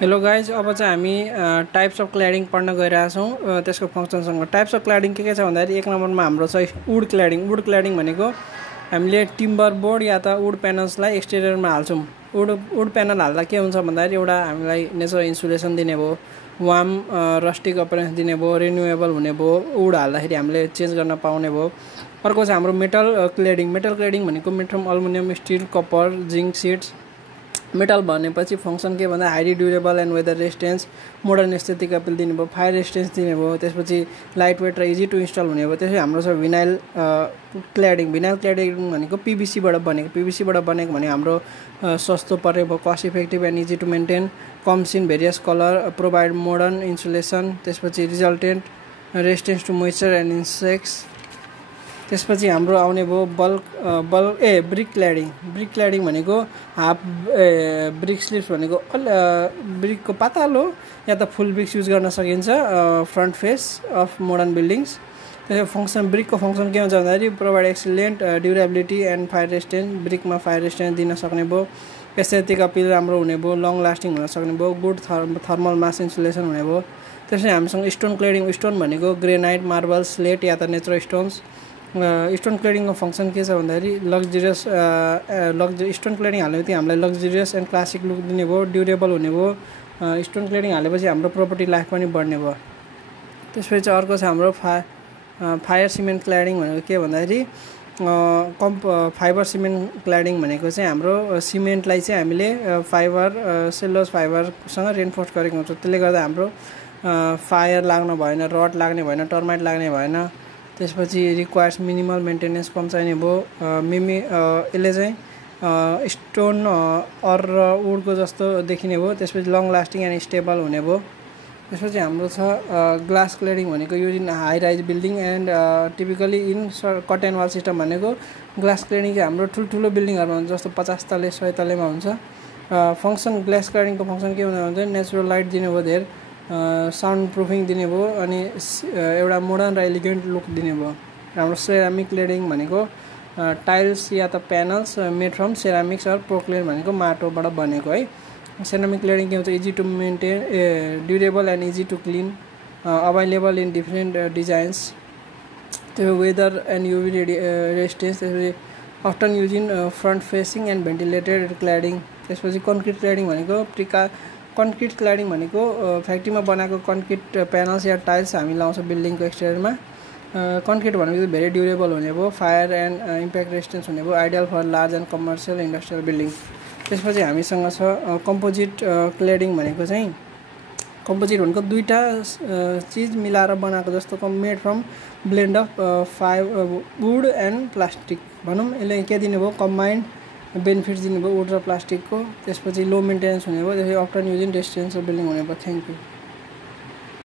Hello guys, अब चाहिँ हामी टाइप्स अफ क्ल्याडिङ पढ्न गइरहेछौँ। त्यसको फङ्सनसँग टाइप्स अफ क्ल्याडिङ के छ भन्दाखेरि एक नम्बरमा हाम्रो छ वुड क्ल्याडिङ। वुड क्ल्याडिङ भनेको हामीले टिम्बर बोर्ड या त वुड प्यानल्सलाई एक्सटेरियरमा हाल्छौँ। वुड प्यानल हाल्दा के हुन्छ भन्दाखेरि एउटा हामीलाई नेचुरल इन्सुलेसन दिने भयो, वार्म रस्टिक अपरेन्स दिने भयो, रिन्युएबल हुने भयो, वुड हाल्दाखेरि हामीले चेन्ज गर्न पाउने भयो। अर्को चाहिँ हाम्रो मेटल क्ल्याडिङ। मेटल क्ल्याडिङ भनेको made from aluminium, steel, copper, zinc sheets. Metal भनेपछि फङ्सन के भन्दा highly durable and weather resistance, modern aesthetic appeal दिने भयो, फायर रेजिस्टेन्स दिने भयो, त्यसपछि लाइट वेट र इजी टु इन्स्टल हुने भयो। त्यसपछि हाम्रो छ भिनाइल क्ल्याडिङ। भिनाइल क्ल्याडिङ भनेको पिभिसीबाट बनेको भने हाम्रो सस्तो पर्ने भयो, cost effective and easy to maintain, comes in various colour, provide modern insulation. त्यसपछि resultant resistance to moisture and insects. त्यसपछि हाम्रो आउने भयो ब्रिक क्ल्याडिङ। ब्रिक क्ल्याडिङ भनेको हाफ ब्रिक स्लिप्स भनेको ब्रिकको पातलो या त फुल ब्रिक्स युज गर्न सकिन्छ front face of modern buildings. त्यसको फङ्सन ब्रिकको फङ्सन के हुन्छ भन्दाखेरि provide excellent durability and fire resistance. ब्रिकमा फायर रेजिस्टेन्स दिन सक्ने भयो, एस्थेटिक अपिल राम्रो हुने भयो, लङ लास्टिङ हुन सक्ने भयो, गुड थर्मल मास इन्सुलेसन हुने भयो। त्यसपछि हामीसँग स्टोन क्ल्याडिङ। स्टोन भनेको ग्रेनाइट, मार्बल, स्लेट या त नेचुरल स्टोन्स। स्टोन क्ल्याडिङको फङ्सन के छ भन्दाखेरि लग्जरियस स्टोन क्ल्याडिङ हाल्ने हामीलाई लग्जरियस एन्ड क्लासिक लुक दिने भयो, ड्युरेबल हुने भयो। स्टोन क्ल्याडिङ हालेपछि हाम्रो प्रोपर्टी लाइफ पनि बढ्ने भयो। त्यसपछि अर्को छ हाम्रो फायर सिमेन्ट क्ल्याडिङ भनेको के भन्दाखेरि फाइबर सिमेन्ट क्ल्याडिङ भनेको चाहिँ हाम्रो सिमेन्टलाई चाहिँ हामीले सेलुलोज फाइबरसँग रेनफोर्स गरेको हुन्छ। त्यसले गर्दा हाम्रो फायर लाग्न भएन, रड लाग्ने भएन, टर्माइट लाग्ने भएन। त्यसपछि रिक्वायर्स मिनिमल मेन्टेनेन्स कम चाहिने भयो। यसले चाहिँ स्टोन अर र वुडको जस्तो देखिने भयो। त्यसपछि लङ लास्टिङ एन्ड स्टेबल हुने भयो। त्यसपछि हाम्रो छ ग्लास क्ल्याडिङ भनेको use in high rise building and typically in curtain wall system भनेको ग्लास क्ल्याडिङ चाहिँ हाम्रो ठुल्ठुलो बिल्डिङहरूमा हुन्छ, जस्तो 50 तले 100 तलेमा हुन्छ। फङ्सन ग्लास क्ल्याडिङको फङ्सन के हुन्छ भने नेचुरल लाइट दिने भयो, धेरै साउन्ड प्रुफिङ दिने भयो, अनि एउटा मोडर्न र एलिगेन्ट लुक दिने भयो। हाम्रो सेरामिक क्ल्याडिङ भनेको टाइल्स या त panels made from ceramics or Portland भनेको माटोबाट बनेको है। सेरामिक क्ल्याडिङ के हुन्छ easy to maintain, durable and easy to clean, available in different designs. त्यो वेदर एन्ड युभी रेजिस्टेन्स। त्यसपछि often use in front facing and ventilated cladding. त्यसपछि concrete cladding भनेको कन्क्रिट क्ल्याडिङ भनेको फ्याक्ट्रीमा बनाएको कन्क्रिट प्यानल्स या tiles हामी लाउँछौँ बिल्डिङको एक्सटेरियरमा। कन्क्रिट भनेको धेरै ड्युरेबल हुने भयो, फायर एन्ड इम्प्याक्ट रेजिस्टेन्स हुने भयो, ideal for large and commercial industrial building. त्यसपछि हामीसँग छ कम्पोजिट क्ल्याडिङ भनेको चाहिँ कम्पोजिट भनेको दुईवटा चिज मिलाएर बनाएको जस्तो made from blend of would and plastic भनौँ। यसले के दिने भयो, कम्बाइन्ड बेनिफिट्स दिने भयो वुड र प्लास्टिकको। त्यसपछि लो मेन्टेनेन्स हुने भयो, त्यसपछि अफ्टन युज इन रेजिस्टेन्सियल बिल्डिङ हुने भयो। Thank you.